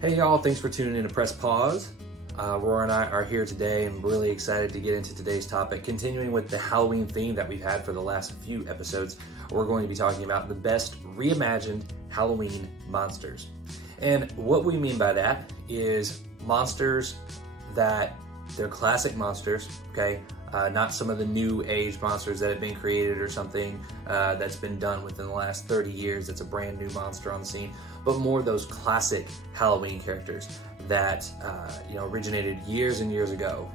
Hey y'all, thanks for tuning in to Press Pause. Aurora and I are here today and really excited to get into today's topic. Continuing with the Halloween theme that we've had for the last few episodes, we're going to be talking about the best reimagined Halloween monsters. And what we mean by that is monsters that they're classic monsters, okay? Not some of the new age monsters that have been created or something that's been done within the last 30 years. It's a brand new monster on the scene, but more those classic Halloween characters that originated years and years ago,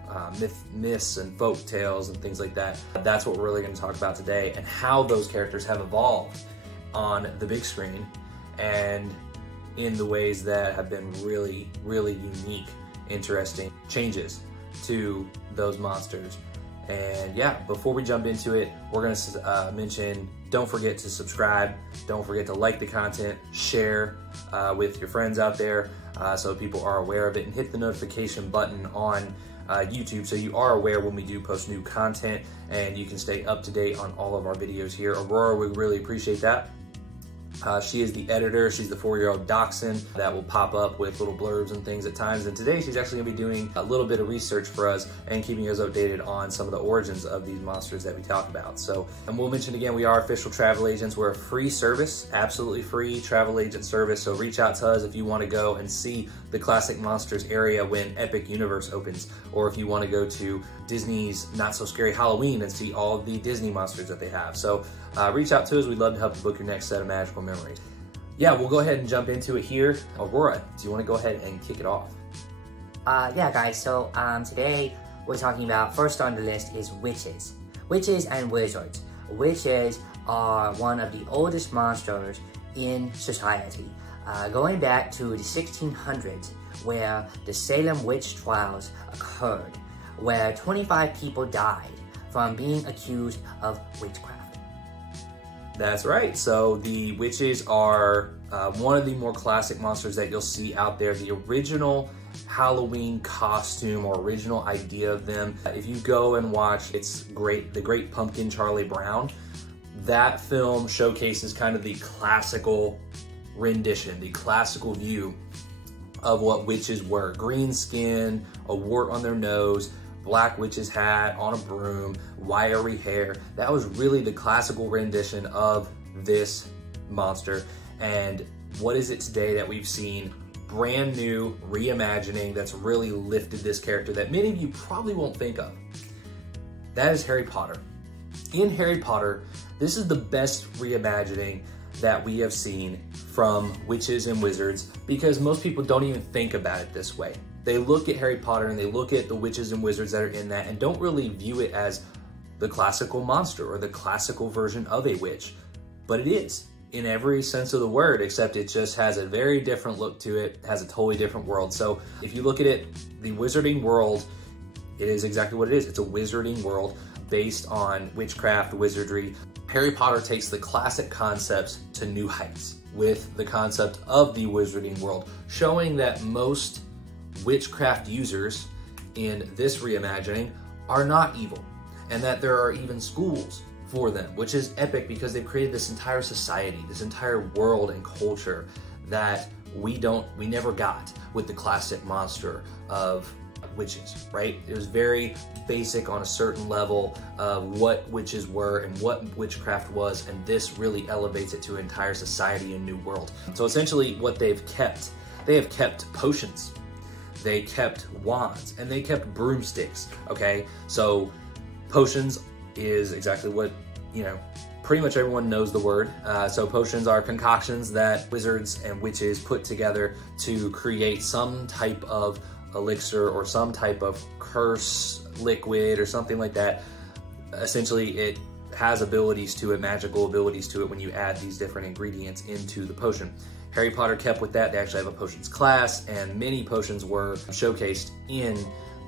myths and folk tales and things like that. That's what we're really going to talk about today, and how those characters have evolved on the big screen and in the ways that have been really, really unique, interesting changes to those monsters. And yeah, before we jump into it, we're gonna mention, don't forget to subscribe, don't forget to like the content, share with your friends out there so people are aware of it, and hit the notification button on YouTube so you are aware when we do post new content, and you can stay up to date on all of our videos here. Aurora, we really appreciate that. She is the editor. She's the 4-year-old dachshund that will pop up with little blurbs and things at times. And today she's actually gonna be doing a little bit of research for us and keeping us updated on some of the origins of these monsters that we talk about. So, and we'll mention again, we are official travel agents. We're a free service, absolutely free travel agent service. So reach out to us if you wanna go and see the Classic Monsters area when Epic Universe opens, or if you wanna go to Disney's Not So Scary Halloween and see all of the Disney monsters that they have. So reach out to us. We'd love to help you book your next set of magical memories. Yeah, we'll go ahead and jump into it here. Aurora, do you want to go ahead and kick it off? Yeah, guys, so today we're talking about, first on the list is witches. Witches and wizards. Witches are one of the oldest monsters in society, going back to the 1600s, where the Salem witch trials occurred, where 25 people died from being accused of witchcraft. That's right. So the witches are one of the more classic monsters that you'll see out there. The original Halloween costume or original idea of them, if you go and watch The Great Pumpkin, Charlie Brown, that film showcases kind of the classical rendition, the classical view of what witches were. Green skin, a wart on their nose, black witch's hat on a broom, wiry hair. That was really the classical rendition of this monster. And what is it today that we've seen brand new reimagining that's really lifted this character that many of you probably won't think of? That is Harry Potter. In Harry Potter, this is the best reimagining that we have seen from witches and wizards, because most people don't even think about it this way. They look at Harry Potter and they look at the witches and wizards that are in that and don't really view it as the classical monster or the classical version of a witch. But it is, in every sense of the word, except it just has a very different look to it, has a totally different world. So if you look at it, the wizarding world, it is exactly what it is. It's a wizarding world based on witchcraft, wizardry. Harry Potter takes the classic concepts to new heights with the concept of the wizarding world, showing that most witchcraft users in this reimagining are not evil, and that there are even schools for them, which is epic because they've created this entire society, this entire world and culture that we never got with the classic monster of witches, right? It was very basic on a certain level of what witches were and what witchcraft was, and this really elevates it to an entire society and new world. So essentially what they have kept potions, they kept wands, and they kept broomsticks, okay? So potions is exactly what, pretty much everyone knows the word. So potions are concoctions that wizards and witches put together to create some type of elixir or some type of curse liquid or something like that. Essentially, it has abilities to it, magical abilities to it when you add these different ingredients into the potion. Harry Potter kept with that. They actually have a potions class, and many potions were showcased in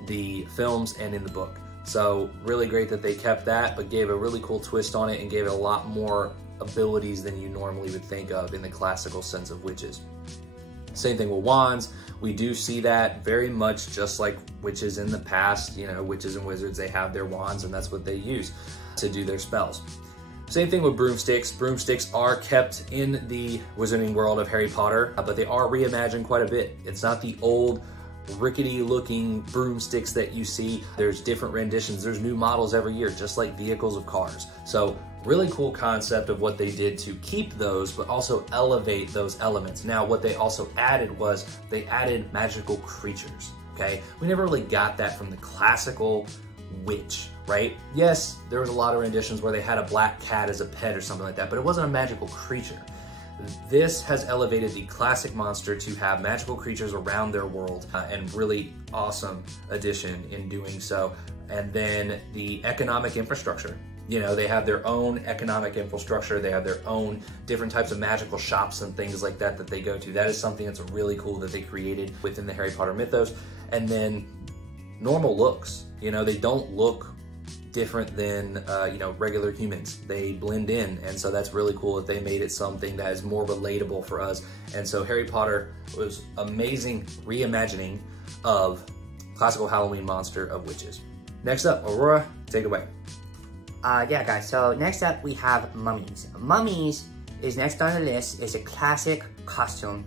the films and in the book. So really great that they kept that, but gave a really cool twist on it and gave it a lot more abilities than you normally would think of in the classical sense of witches. Same thing with wands. We do see that very much just like witches in the past. Witches and wizards, they have their wands, and that's what they use to do their spells. Same thing with broomsticks. Broomsticks are kept in the Wizarding World of Harry Potter, but they are reimagined quite a bit. It's not the old rickety looking broomsticks that you see. There's different renditions. There's new models every year, just like vehicles of cars. So really cool concept of what they did to keep those, but also elevate those elements. Now, what they also added was they added magical creatures, okay? We never really got that from the classical witch, right? Yes, there was a lot of renditions where they had a black cat as a pet or something like that, but it wasn't a magical creature. This has elevated the classic monster to have magical creatures around their world, and really awesome addition in doing so. And then the economic infrastructure. You know, they have their own economic infrastructure. They have their own different types of magical shops and things like that that they go to. That is something that's really cool that they created within the Harry Potter mythos. And then normal looks. You know, they don't look different than you know, regular humans. They blend in, and so that's really cool that they made it something that is more relatable for us. And so Harry Potter was amazing reimagining of classical Halloween monster of witches. Next up, Aurora, take it away. Yeah, guys, so next up we have mummies. Mummies is next on the list. Is a classic costume.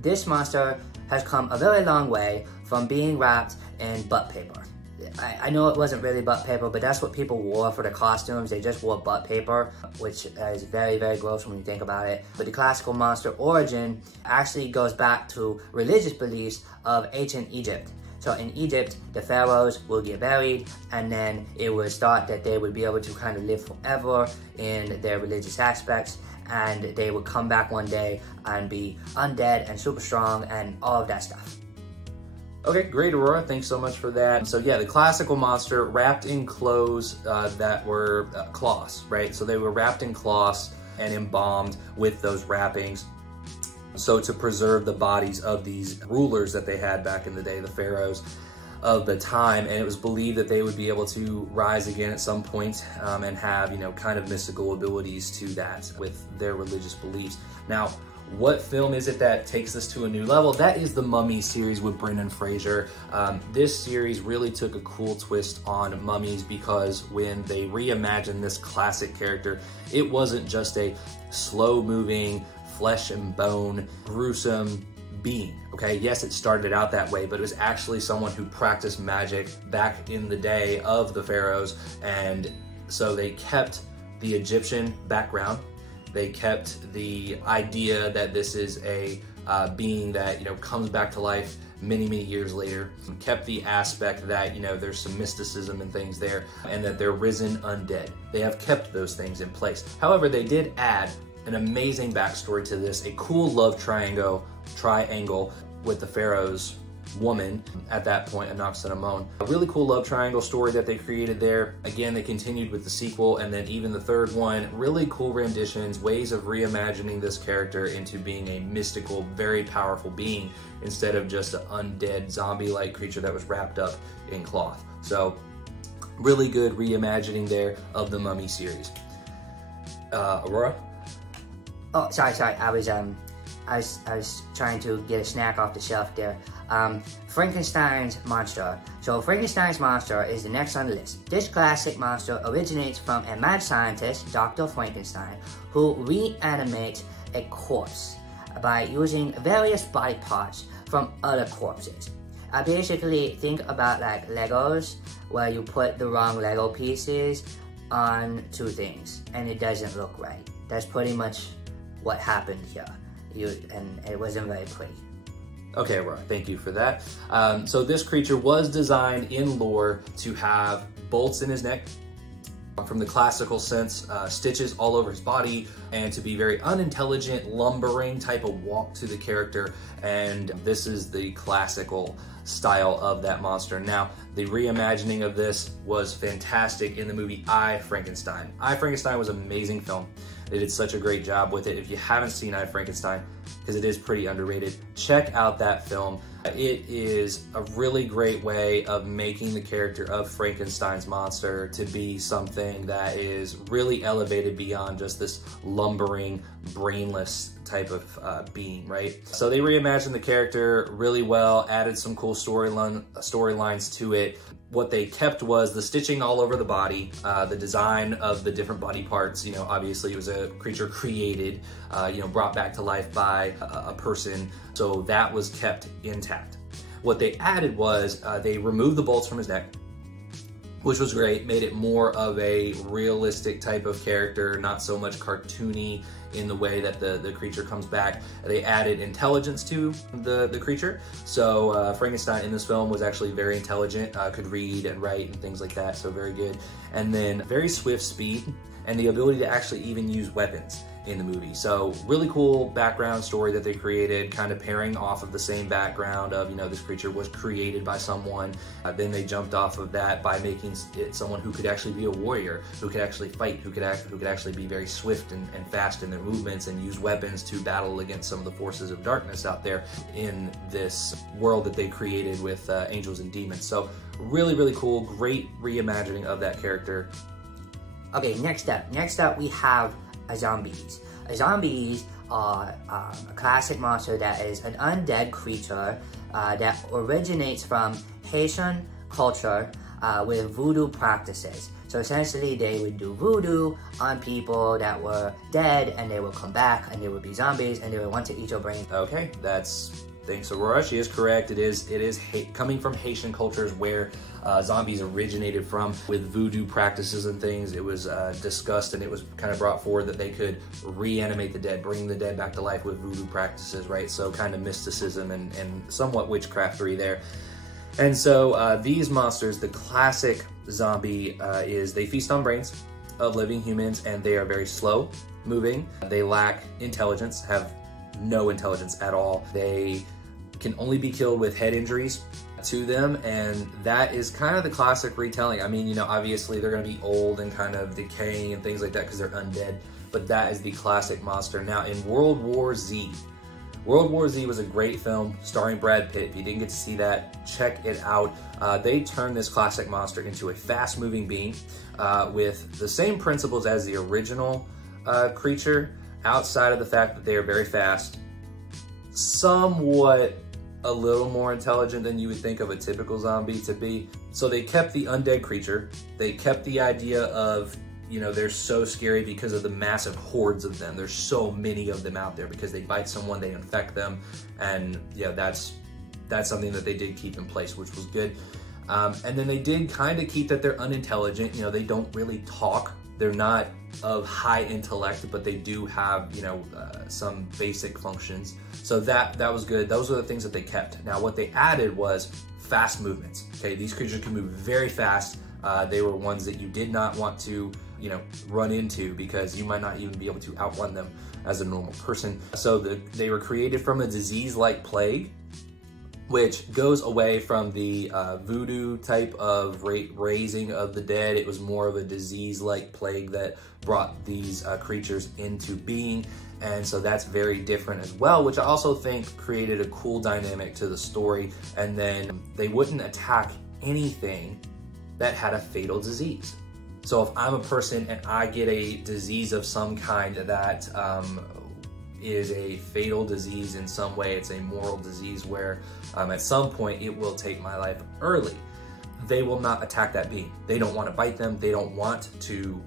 This monster has come a very long way from being wrapped in butt paper. I know it wasn't really butt paper, but that's what people wore for the costumes. They just wore butt paper, which is very, very gross when you think about it. But the classical monster origin actually goes back to religious beliefs of ancient Egypt. So in Egypt, the pharaohs will get buried, and then it was thought that they would be able to kind of live forever in their religious aspects, and they would come back one day and be undead and super strong and all of that stuff. Okay, great, Aurora. Thanks so much for that. So yeah, the classical monster wrapped in clothes that were cloths, right? So they were wrapped in cloths and embalmed with those wrappings. So to preserve the bodies of these rulers that they had back in the day, the pharaohs of the time, and it was believed that they would be able to rise again at some point and have, you know, kind of mystical abilities to that with their religious beliefs. Now, what film is it that takes this to a new level? That is the Mummy series with Brendan Fraser. This series really took a cool twist on mummies, because when they reimagined this classic character, it wasn't just a slow-moving, flesh and bone, gruesome being, okay? Yes, it started out that way, but it was actually someone who practiced magic back in the day of the pharaohs, and so they kept the Egyptian background. They kept the idea that this is a being that, you know, comes back to life many, many years later. Kept the aspect that, you know, there's some mysticism and things there, and that they're risen undead. They have kept those things in place. However, they did add an amazing backstory to this, a cool love triangle with the pharaoh's woman at that point, Anaxenamon. A really cool love triangle story that they created there. Again, they continued with the sequel, and then even the third one. Really cool renditions, ways of reimagining this character into being a mystical, very powerful being instead of just an undead zombie-like creature that was wrapped up in cloth. So really good reimagining there of the Mummy series. Aurora? Oh, sorry. I was trying to get a snack off the shelf there. Frankenstein's monster. So Frankenstein's monster is the next on the list. This classic monster originates from a mad scientist, Dr. Frankenstein, who reanimates a corpse by using various body parts from other corpses. I basically think about like Legos, where you put the wrong Lego pieces onto things and it doesn't look right. That's pretty much what happened here. And it wasn't very pretty. Okay, Aurora, thank you for that. So this creature was designed in lore to have bolts in his neck, from the classical sense, stitches all over his body, and to be very unintelligent, lumbering type of walk to the character. And this is the classical style of that monster. Now, the reimagining of this was fantastic in the movie I, Frankenstein. I, Frankenstein was an amazing film. They did such a great job with it. If you haven't seen I, Frankenstein, because it is pretty underrated, check out that film. It is a really great way of making the character of Frankenstein's monster to be something that is really elevated beyond just this low lumbering, brainless type of being, right? So they reimagined the character really well, added some cool storylines to it. What they kept was the stitching all over the body, the design of the different body parts. You know, obviously it was a creature created, you know, brought back to life by a person. So that was kept intact. What they added was they removed the bolts from his neck, which was great, made it more of a realistic type of character, not so much cartoony in the way that the creature comes back. They added intelligence to the creature. So Frankenstein in this film was actually very intelligent, could read and write and things like that, so very good. And then very swift speed and the ability to actually even use weapons in the movie. So really cool background story that they created, kind of pairing off of the same background of, you know, this creature was created by someone. Then they jumped off of that by making it someone who could actually be a warrior, who could actually fight, who could actually be very swift and fast in their movements and use weapons to battle against some of the forces of darkness out there in this world that they created with angels and demons. So really, really cool, great reimagining of that character. Okay, next up we have zombies. Zombies are a classic monster that is an undead creature that originates from Haitian culture with voodoo practices. So essentially they would do voodoo on people that were dead, and they would come back and they would be zombies and they would want to eat your brain. Okay, thanks Aurora, she is correct. It is coming from Haitian cultures where zombies originated from, with voodoo practices and things. It was discussed and it was kind of brought forward that they could reanimate the dead, bring the dead back to life with voodoo practices, right? So kind of mysticism and somewhat witchcraftery there. And so these monsters, the classic zombie is they feast on brains of living humans, and they are very slow moving. They lack intelligence, have no intelligence at all. They can only be killed with head injuries to them, and that is kind of the classic retelling. I mean, you know, obviously they're going to be old and kind of decaying and things like that because they're undead, but that is the classic monster. Now in World War Z was a great film starring Brad Pitt. If you didn't get to see that, check it out. They turned this classic monster into a fast-moving being with the same principles as the original creature, outside of the fact that they are very fast, somewhat a little more intelligent than you would think of a typical zombie to be. So they kept the undead creature. They kept the idea of, you know, they're so scary because of the massive hordes of them. There's so many of them out there because they bite someone, they infect them. And yeah, that's something that they did keep in place, which was good. And then they did kind of keep that they're unintelligent. You know, they don't really talk. They're not of high intellect, but they do have, you know, some basic functions. So that was good. Those are the things that they kept. Now what they added was fast movements. Okay, these creatures can move very fast. They were ones that you did not want to, you know, run into because you might not even be able to outrun them as a normal person. So they were created from a disease-like plague, which goes away from the voodoo type of raising of the dead. It was more of a disease-like plague that brought these creatures into being. And so that's very different as well, which I also think created a cool dynamic to the story. And then they wouldn't attack anything that had a fatal disease. So if I'm a person and I get a disease of some kind that is a fatal disease in some way, it's a moral disease where at some point it will take my life early, they will not attack that being. They don't want to bite them. They don't want to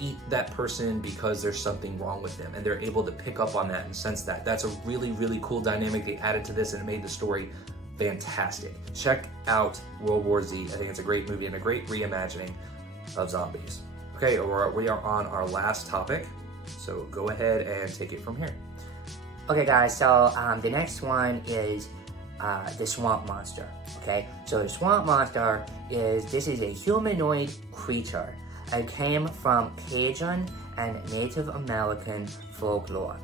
eat that person because there's something wrong with them, and they're able to pick up on that and sense that. That's a really, really cool dynamic they added to this, and it made the story fantastic. Check out World War Z. I think it's a great movie and a great reimagining of zombies. Okay, Aurora, we are on our last topic, so go ahead and take it from here. Okay guys, so the next one is the swamp monster. Okay, so the swamp monster is a humanoid creature. It came from Cajun and Native American folklore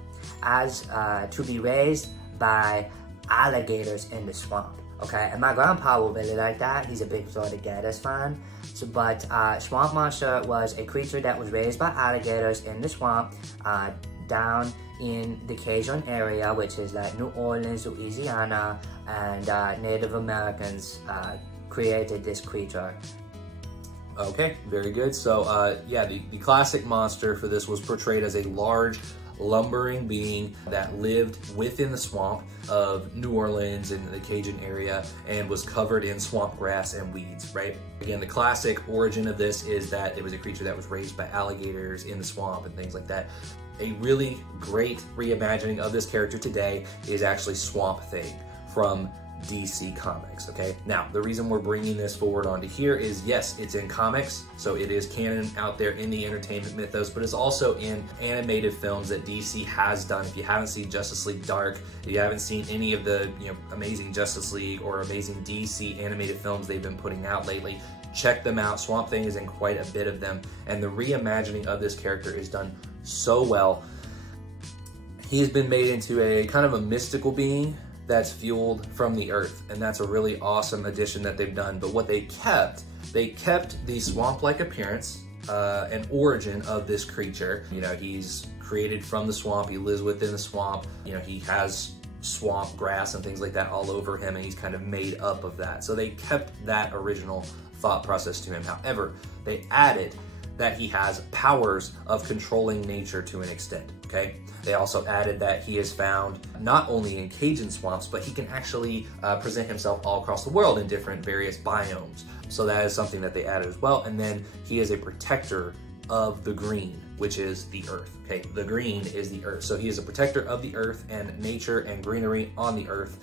as to be raised by alligators in the swamp. Okay, and my grandpa will really like that. He's a big Florida Gators fan. So, but swamp monster was a creature that was raised by alligators in the swamp down in the Cajun area, which is like New Orleans, Louisiana, and Native Americans created this creature. Okay, very good. So yeah, the classic monster for this was portrayed as a large, lumbering being that lived within the swamp of New Orleans in the Cajun area and was covered in swamp grass and weeds, right? Again, the classic origin of this is that it was a creature that was raised by alligators in the swamp and things like that. A really great reimagining of this character today is actually Swamp Thing from DC Comics, okay? Now, the reason we're bringing this forward onto here is, yes, it's in comics, so it is canon out there in the entertainment mythos, but it's also in animated films that DC has done. If you haven't seen Justice League Dark, if you haven't seen any of the Amazing Justice League or Amazing DC animated films they've been putting out lately, check them out. Swamp Thing is in quite a bit of them, and the reimagining of this character is done so well. He's been made into a kind of a mystical being that's fueled from the earth, and that's a really awesome addition that they've done. But what they kept the swamp-like appearance and origin of this creature. He's created from the swamp, he lives within the swamp, he has swamp grass and things like that all over him, and he's kind of made up of that. So they kept that original thought process to him. However, they added that he has powers of controlling nature to an extent, okay? They also added that he is found not only in Cajun swamps, but he can actually present himself all across the world in different various biomes. So that is something that they added as well. And then he is a protector of the green, which is the earth, okay? The green is the earth. So he is a protector of the earth and nature and greenery on the earth.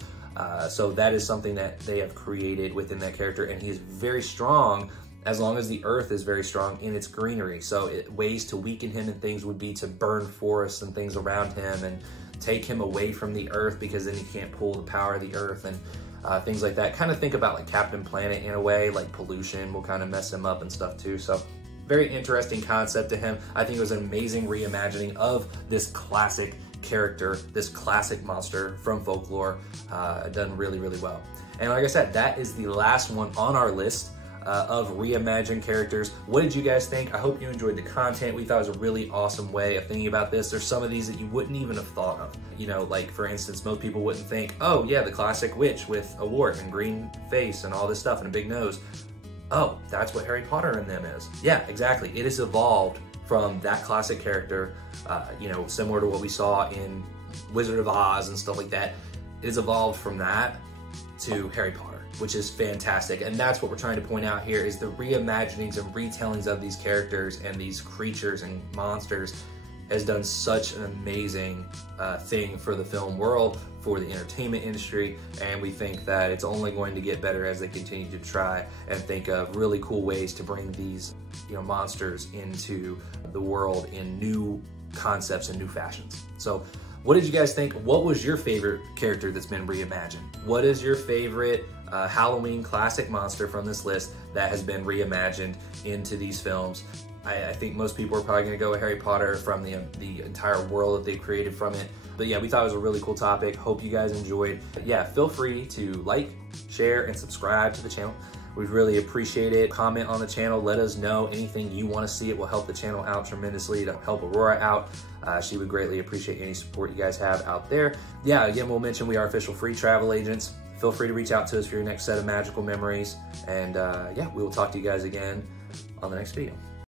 So that is something that they have created within that character, and he is very strong as long as the earth is very strong in its greenery. So ways to weaken him and things would be to burn forests and things around him and take him away from the earth, because then he can't pull the power of the earth and things like that. Kind of think about like Captain Planet in a way, like pollution will kind of mess him up and stuff too. So very interesting concept to him. I think it was an amazing reimagining of this classic character, this classic monster from folklore, done really, really well. And like I said, that is the last one on our list of reimagined characters. What did you guys think? I hope you enjoyed the content. We thought it was a really awesome way of thinking about this. There's some of these that you wouldn't even have thought of. Like for instance, most people wouldn't think, oh yeah, the classic witch with a wart and green face and all this stuff and a big nose. Oh, that's what Harry Potter and them is. Yeah, exactly. It has evolved from that classic character, similar to what we saw in Wizard of Oz and stuff like that. It has evolved from that to Harry Potter, which is fantastic. And that's what we're trying to point out here, is the reimaginings and retellings of these characters and these creatures and monsters has done such an amazing thing for the film world, for the entertainment industry, and we think that it's only going to get better as they continue to try and think of really cool ways to bring these monsters into the world in new concepts and new fashions. So what did you guys think? What was your favorite character that's been reimagined? What is your favorite Halloween classic monster from this list that has been reimagined into these films? I think most people are probably going to go with Harry Potter from the entire world that they created from it. But yeah, we thought it was a really cool topic. Hope you guys enjoyed. Yeah, feel free to like, share, and subscribe to the channel. We'd really appreciate it. Comment on the channel. Let us know anything you want to see. It will help the channel out tremendously, to help Aurora out. She would greatly appreciate any support you guys have out there. Yeah, again, we'll mention we are official free travel agents. Feel free to reach out to us for your next set of magical memories. And yeah, we will talk to you guys again on the next video.